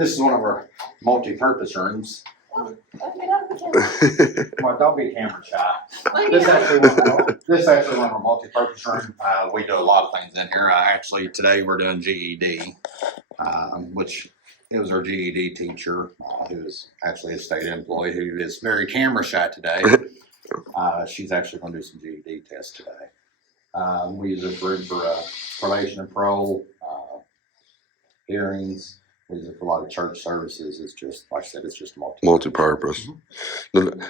This is one of our multi-purpose rooms. Well, don't be camera shy. This actually one of our multi-purpose rooms. We do a lot of things in here. Actually, today we're doing GED, which it was our GED teacher, who is actually a state employee, who is very camera shy today. She's actually going to do some GED tests today. We use it for probation and parole, hearings. We use it for a lot of church services. It's just, like I said, it's just multi-purpose.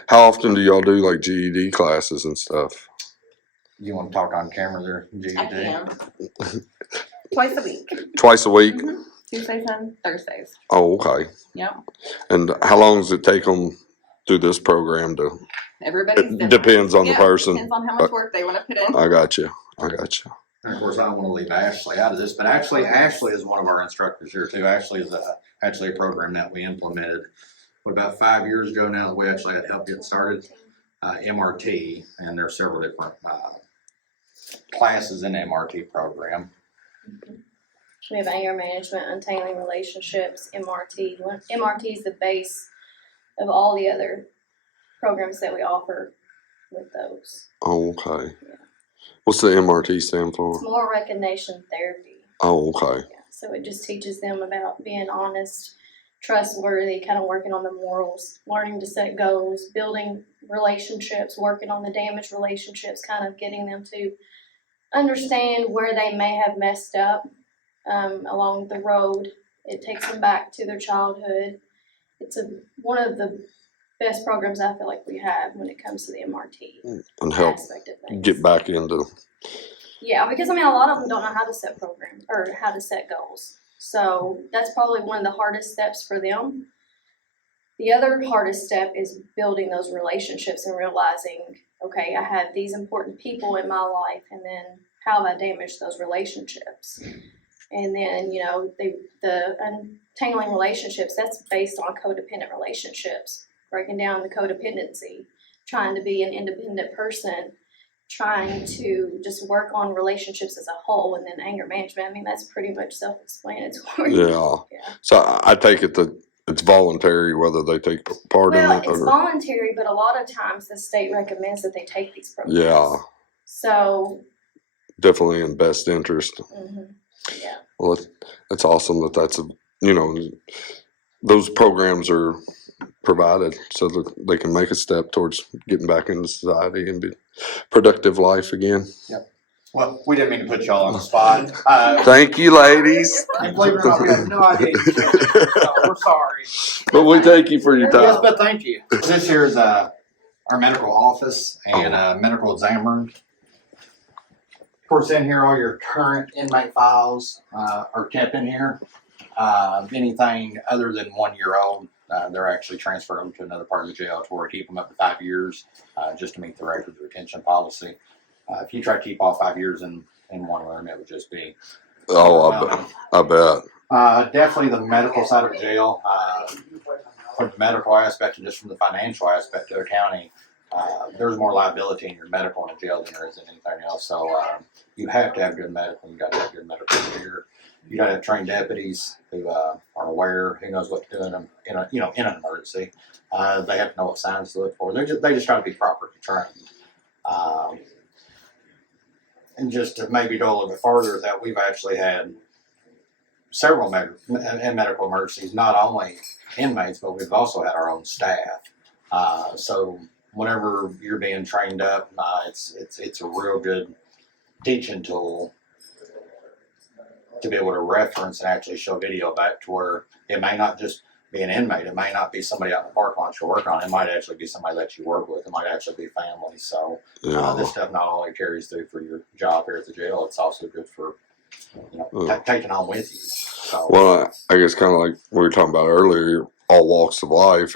How often do y'all do like GED classes and stuff? You want to talk on camera there, GED? I can. Twice a week. Twice a week? Mm-hmm. Tuesdays and Thursdays. Oh, okay. Yep. And how long does it take them through this program to? Everybody's different. Depends on the person. Depends on how much work they want to put in. I got you. And of course, I don't want to leave Ashley out of this, but Ashley is one of our instructors here too. Ashley is actually a program that we implemented about 5 years ago now that we actually had help get started. MRT, and there are several different classes in the MRT program. We have anger management, untangling relationships, MRT. MRT is the base of all the other programs that we offer with those. Oh, okay. Yeah. What's the MRT stand for? It's moral recognition therapy. Oh, okay. Yeah, so it just teaches them about being honest, trustworthy, kind of working on the morals, learning to set goals, building relationships, working on the damaged relationships, kind of getting them to understand where they may have messed up along the road. It takes them back to their childhood. It's one of the best programs I feel like we have when it comes to the MRT and help get back into. Yeah, because I mean, a lot of them don't know how to set programs or how to set goals. So that's probably one of the hardest steps for them. The other hardest step is building those relationships and realizing, okay, I have these important people in my life, and then how have I damaged those relationships? And then, you know, the untangling relationships, that's based on codependent relationships, breaking down the codependency, trying to be an independent person, trying to just work on relationships as a whole, and then anger management. I mean, that's pretty much self-explanatory. Yeah. So I take it that it's voluntary whether they take part in it. Well, it's voluntary, but a lot of times the state recommends that they take these programs. Yeah. So. Definitely in best interest. Mm-hmm. Yeah. Well, it's awesome that's those programs are provided so that they can make a step towards getting back into society and be productive life again. Yep. Well, we didn't mean to put y'all on the spot. Thank you, ladies. And believe it or not, we have no idea. So we're sorry. But we thank you for your time. Yes, but thank you. This here is our medical office and medical exam room. Of course, in here, all your current inmate files are kept in here. Anything other than 1 year old, they're actually transferred them to another part of the jail to where we keep them up to 5 years just to meet the records retention policy. If you try to keep all 5 years in one room, it would just be. I bet. Definitely the medical side of the jail, from the medical aspect and just from the financial aspect to the county, there's more liability in your medical in a jail than there is in anything else. So you have to have good medical. You got to have good medical care. You got to have trained deputies who are aware, who knows what to do in an emergency. They have to know what signs to look for. They just try to be properly trained. And just to maybe go a little bit farther, that we've actually had several medical emergencies, not only inmates, but we've also had our own staff. So whenever you're being trained up, it's a real good teaching tool to be able to reference and actually show video back to where it may not just be an inmate. It may not be somebody out in the park lot you work on. It might actually be somebody that you work with. It might actually be family. So this stuff not only carries through for your job here at the jail, it's also good for taking on with you. So, well, I guess kind of like we were talking about earlier, all walks of life.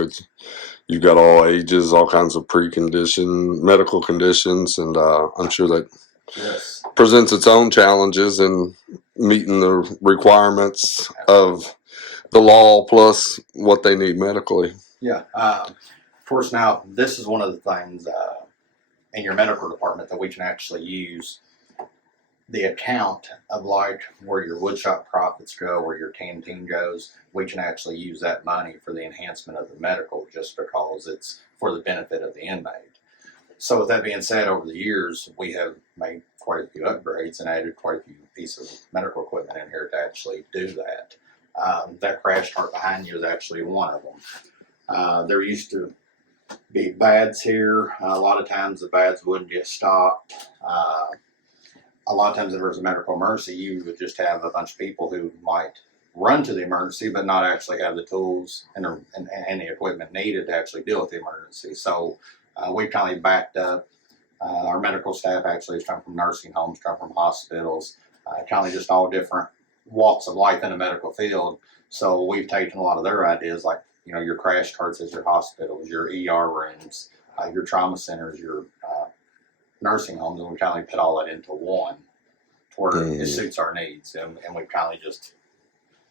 You've got all ages, all kinds of medical conditions, and I'm sure that presents its own challenges in meeting the requirements of the law plus what they need medically. Yeah. Of course, now this is one of the things in your medical department that we can actually use the account of like where your woodshop profits go, where your canteen goes, we can actually use that money for the enhancement of the medical just because it's for the benefit of the inmate. So with that being said, over the years, we have made quite a few upgrades and added quite a few pieces of medical equipment in here to actually do that. That crash cart behind you is actually one of them. There used to be bads here. A lot of times the bads wouldn't get stopped. A lot of times if there was a medical emergency, you would just have a bunch of people who might run to the emergency but not actually have the tools and the equipment needed to actually deal with the emergency. So we kind of backed up. Our medical staff actually has come from nursing homes, come from hospitals, kind of just all different walks of life in the medical field. So we've taken a lot of their ideas, like your crash carts as your hospitals, your ER rooms, your trauma centers, your nursing homes, and we kind of put all that into one to where it suits our needs, and we've kind of just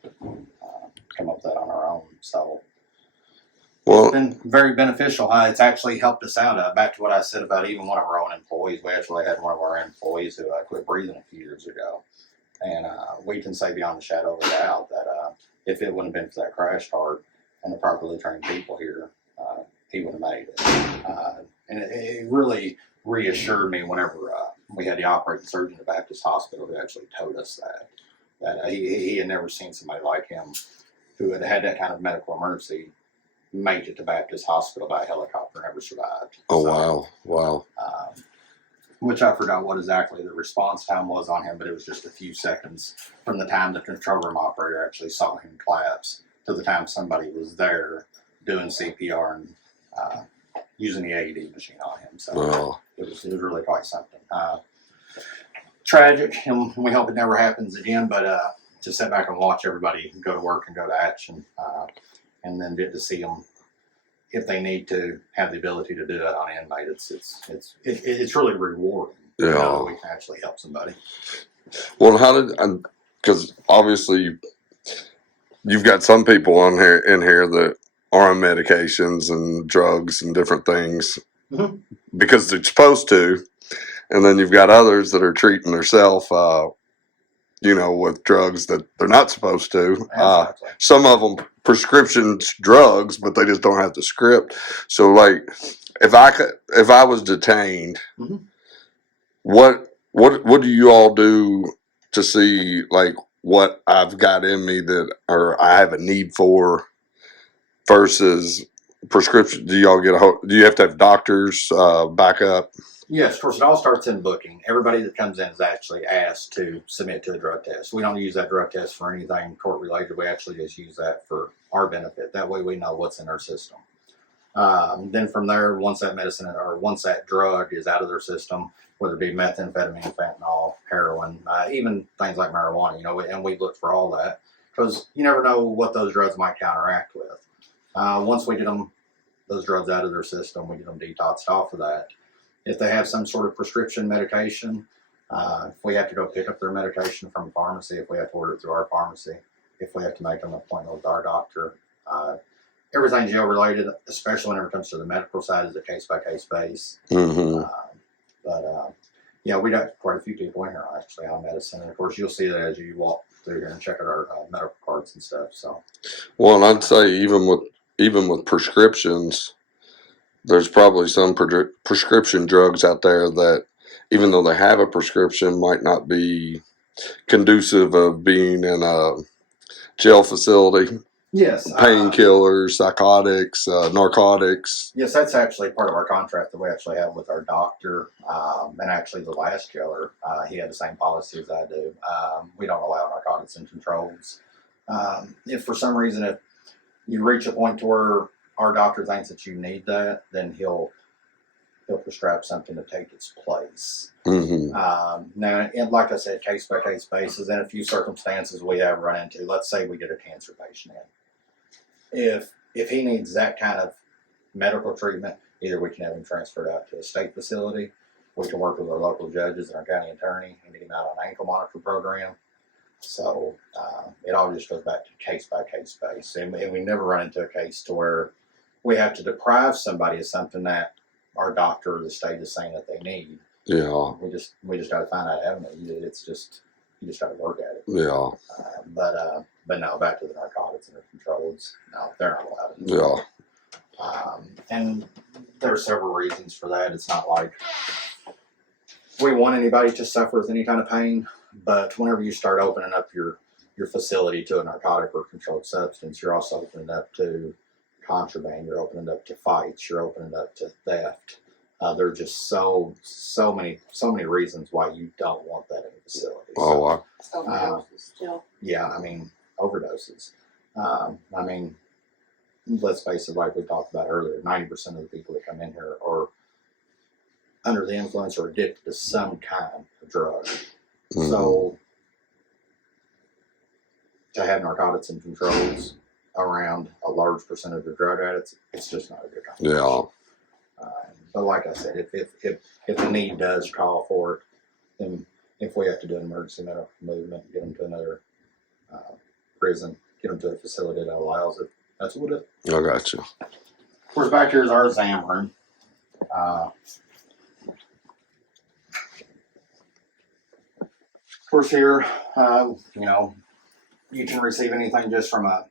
come up with that on our own. So it's been very beneficial. It's actually helped us out. Back to what I said about even one of our own employees. We actually had one of our employees who quit breathing a few years ago, and we can say beyond the shadow of a doubt that if it wouldn't have been for that crash cart and the properly trained people here, he would have made it. And it really reassured me whenever we had the operating surgeon at Baptist Hospital who actually told us that he had never seen somebody like him who had had that kind of medical emergency make it to Baptist Hospital by helicopter and never survived. Oh, so, wow. Which I forgot what exactly the response time was on him, but it was just a few seconds from the time the control room operator actually saw him collapse to the time somebody was there doing CPR and using the AED machine on him. So it was really quite something. Tragic, and we hope it never happens again, but just sit back and watch everybody go to work and go to action, and then get to see them, if they need to, have the ability to do that on an inmate. It's really rewarding. Yeah. We can actually help somebody. Well, because obviously you've got some people in here that are on medications and drugs and different things because they're supposed to, and then you've got others that are treating themselves, with drugs that they're not supposed to. Exactly. Some of them prescription drugs, but they just don't have the script. So, like, if I was detained, what do you all do to see like what I've got in me that or I have a need for versus prescription? Do y'all do you have to have doctors back up? Yes, of course, it all starts in booking. Everybody that comes in is actually asked to submit to a drug test. We don't use that drug test for anything court-related. We actually just use that for our benefit. That way we know what's in our system. Then from there, once that medicine or once that drug is out of their system, whether it be methamphetamine, fentanyl, heroin, even things like marijuana, and we look for all that because you never know what those drugs might counteract with. Once we get those drugs out of their system, we get them detoxed off of that. If they have some sort of prescription medication, if we have to go pick up their medication from a pharmacy, if we have to order it through our pharmacy, if we have to make an appointment with our doctor, everything jail related, especially whenever it comes to the medical side, is a case-by-case base. Yeah, we got quite a few people in here actually on medicine, and of course you'll see that as you walk through here and check out our medical cards and stuff. So, well, and I'd say even with prescriptions, there's probably some prescription drugs out there that, even though they have a prescription, might not be conducive of being in a jail facility. Yes. Painkillers, psychotics, narcotics. Yes, that's actually part of our contract that we actually have with our doctor. And actually the last killer, he had the same policy as I do. We don't allow narcotics and controls. If for some reason, if you reach a point to where our doctor thinks that you need that, then he'll prescribe something to take its place. Now, and like I said, case by case basis, and a few circumstances we have run into. Let's say we get a cancer patient in. If he needs that kind of medical treatment, either we can have him transferred out to a state facility. We can work with our local judges and our county attorney and get him out on an ankle monitor program. So it all just goes back to case by case basis, and we never run into a case to where we have to deprive somebody of something that our doctor or the state is saying that they need. Yeah. We just got to find that avenue. It's just you just got to work at it. Yeah. But no, back to the narcotics and the controls. No, they're not allowed. Yeah. And there are several reasons for that. It's not like we want anybody to suffer with any kind of pain, but whenever you start opening up your facility to a narcotic or controlled substance, you're also opening it up to contraband. You're opening it up to fights. You're opening it up to theft. There are just so many reasons why you don't want that in a facility. Oh, wow. Overdoses still. Yeah, I mean, overdoses. I mean, let's face it, like we talked about earlier, 90% of the people that come in here are under the influence or addicted to some kind of drug. Mm-hmm. So to have narcotics and controls around a large percentage of drug addicts, it's just not a good combination. Yeah. But like I said, if the need does call for it, then if we have to do an emergency medical movement, get them to another prison, get them to a facility that allows it, that's what it is. I got you. Of course, back here is our exam room. Of course, here, you know, you can receive anything just from a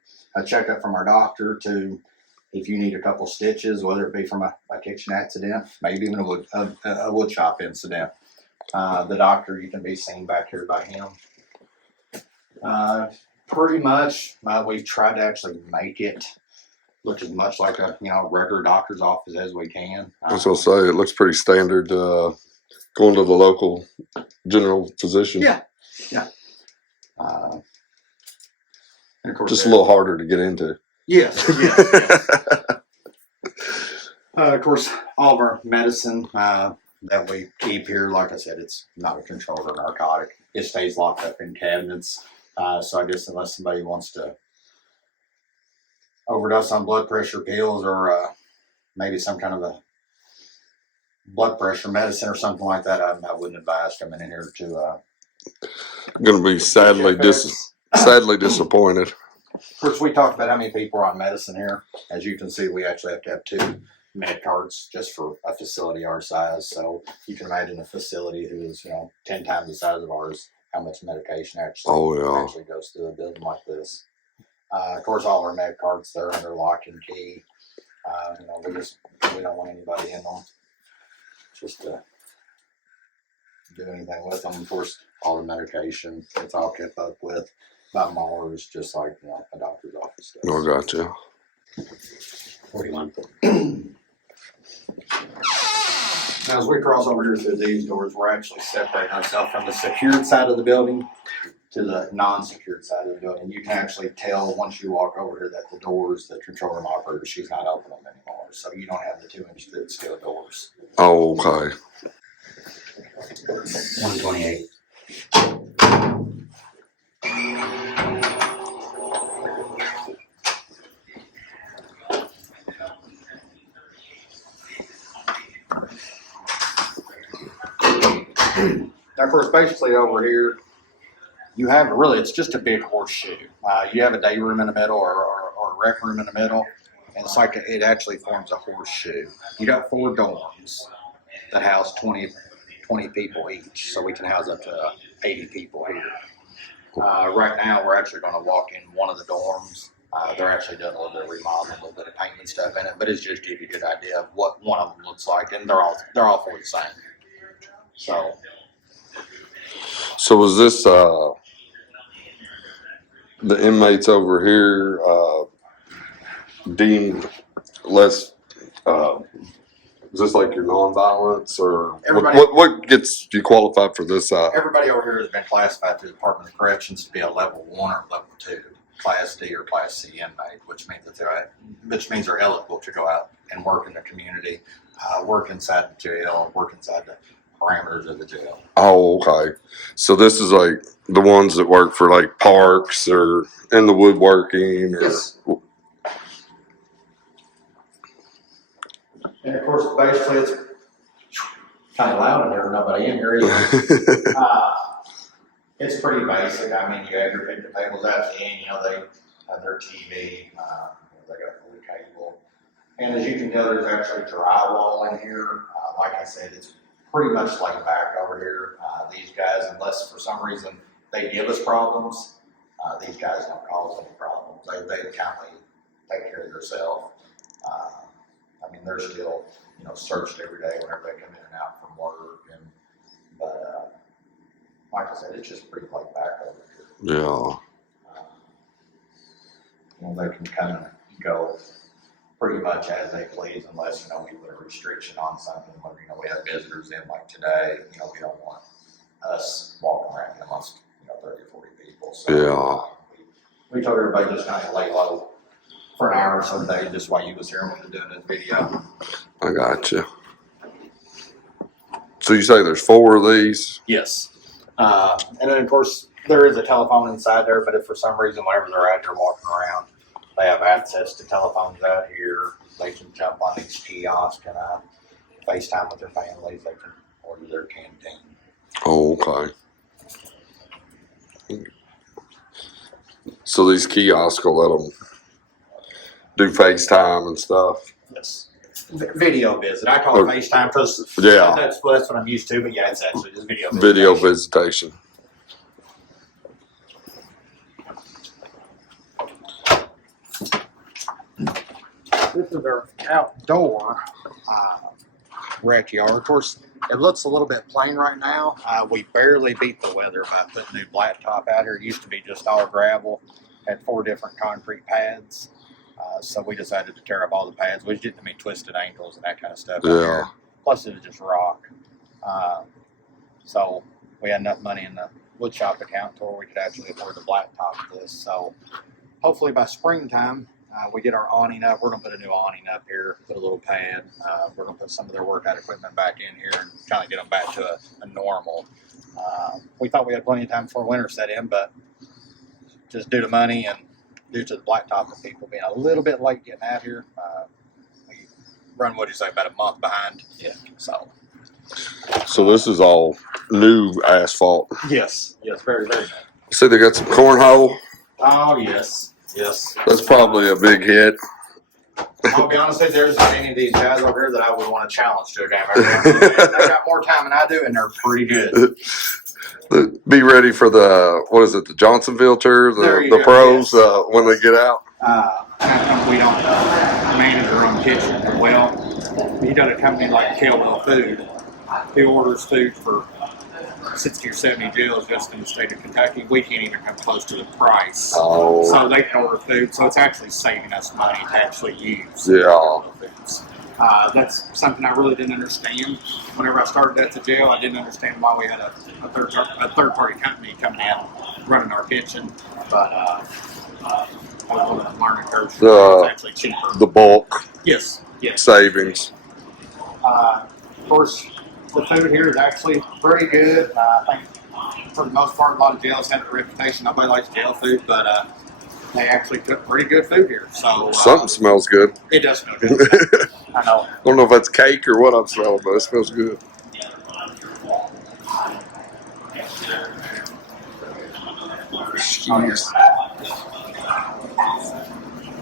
checkup from our doctor to if you need a couple stitches, whether it be from a kitchen accident, maybe even a wood shop incident. The doctor, you can be seen back here by him. Pretty much, we've tried to actually make it look as much like a regular doctor's office as we can. I was gonna say it looks pretty standard. Going to the local general physician. Yeah. And of course, Just a little harder to get into. Yes. Of course, all of our medicine that we keep here, like I said, it's not a controlled or narcotic. It stays locked up in cabinets. So I guess unless somebody wants to overdose on blood pressure pills or maybe some kind of a blood pressure medicine or something like that, I wouldn't advise coming in here to. Going to be sadly disappointed. Of course, we talked about how many people are on medicine here. As you can see, we actually have to have 2 med cards just for a facility our size. So you can imagine a facility who is 10 times the size of ours, how much medication actually goes through a building like this. Of course, all our med cards, they're under lock and key. We don't want anybody in them just to do anything with them. Of course, all the medication, it's all kept up with by Mars, just like a doctor's office does. I got you. 41. Now, as we cross over here through these doors, we're actually separating ourselves from the secured side of the building to the non-secured side of the building. You can actually tell once you walk over here that the doors, the control room operator, she's not opening them anymore. So you don't have the 2-inch thick steel doors. Oh, okay. 128. Now, of course, basically over here, you have it's just a big horseshoe. You have a day room in the middle or a rec room in the middle, and it's like it actually forms a horseshoe. You got 4 dorms that house 20 people each, so we can house up to 80 people here. Right now, we're actually going to walk in one of the dorms. They're actually doing a little bit of remodeling, a little bit of paint and stuff in it, but it's just to give you a good idea of what one of them looks like, and they're all for the same. So was this the inmates over here deemed less? Is this like your nonviolence, or what gets you qualified for this? Everybody over here has been classified through the Department of Corrections to be a level 1 or level 2, Class D or Class C inmate, which means they're eligible to go out and work in the community, work inside the jail, work inside the parameters of the jail. Oh, okay. So this is like the ones that work for like parks or in the woodworking. Yes. And of course, basically, it's kind of loud in here. Nobody in here is. It's pretty basic. I mean, you have your picnic tables at the end. They have their TV. They got a full cable. And as you can tell, there's actually drywall in here. Like I said, pretty much laid back over here. These guys, unless for some reason they give us problems, these guys don't cause any problems. They kindly take care of themselves. I mean, they're still, you know, searched every day whenever they come in and out from work. But like I said, it's just pretty laid back over here. Yeah. You know, they can come and go pretty much as they please, unless, you know, we put a restriction on something. When, you know, we have visitors in like today, you know, we don't want us walking around amongst, you know, 30 or 40 people. So Yeah. we told everybody just kind of lay low for an hour or so a day, just while you was here when we were doing this video. I got you. So you say there's 4 of these? Yes. And then of course there is a telephone inside there, but if for some reason whenever they're out there walking around, they have access to telephones out here. They can jump on these kiosks and FaceTime with their families. They can order their canteen. Oh, okay. So these kiosks will let them do FaceTime and stuff. Yes. Video visit. I call it FaceTime because that's what I'm used to. But yeah, it's actually just video visitation. Video visitation. This is our outdoor rec yard. Of course, it looks a little bit plain right now. We barely beat the weather by putting new blacktop out here. It used to be just all gravel. Had 4 different concrete pads. So we decided to tear up all the pads, which didn't mean twisted ankles and that kind of stuff. Yeah. Out here. Plus, it was just rock. So we had enough money in the wood shop account to where we could actually afford to blacktop this. So hopefully by springtime, we get our awning up. We're going to put a new awning up here, put a little pad. We're going to put some of their workout equipment back in here and kind of get them back to a normal. We thought we had plenty of time before winter set in, but just due to money and due to the blacktop and people being a little bit late getting out here, we run, what do you say, about a month behind. Yeah. So this is all new asphalt. yes, very, very nice. See, they got some cornhole. Oh, yes. Yes. That's probably a big hit. I'll be honest with you, there's not any of these guys over here that I would want to challenge to a game. They got more time than I do, and they're pretty good. Be ready for the Johnsonville tour, the pros, yes. when they get out. We don't manage our own kitchen well. You got a company like Kelwell Food who orders food for 60 or 70 jails just in the state of Kentucky. We can't even come close to the price. Oh. So they can order food, so it's actually saving us money to actually use. Yeah. Foods. That's something I really didn't understand. Whenever I started at the jail, I didn't understand why we had a third-party company coming in running our kitchen. But I was on a learning curve. It's actually cheaper. The bulk. Yes. Savings. Of course, the food here is actually pretty good. I think for the most part, a lot of jails have a reputation. Nobody likes jail food, but they actually cook pretty good food here. So something smells good. It does smell good. I know. I don't know if that's cake or what I'm smelling, but it smells good. Oh, yes.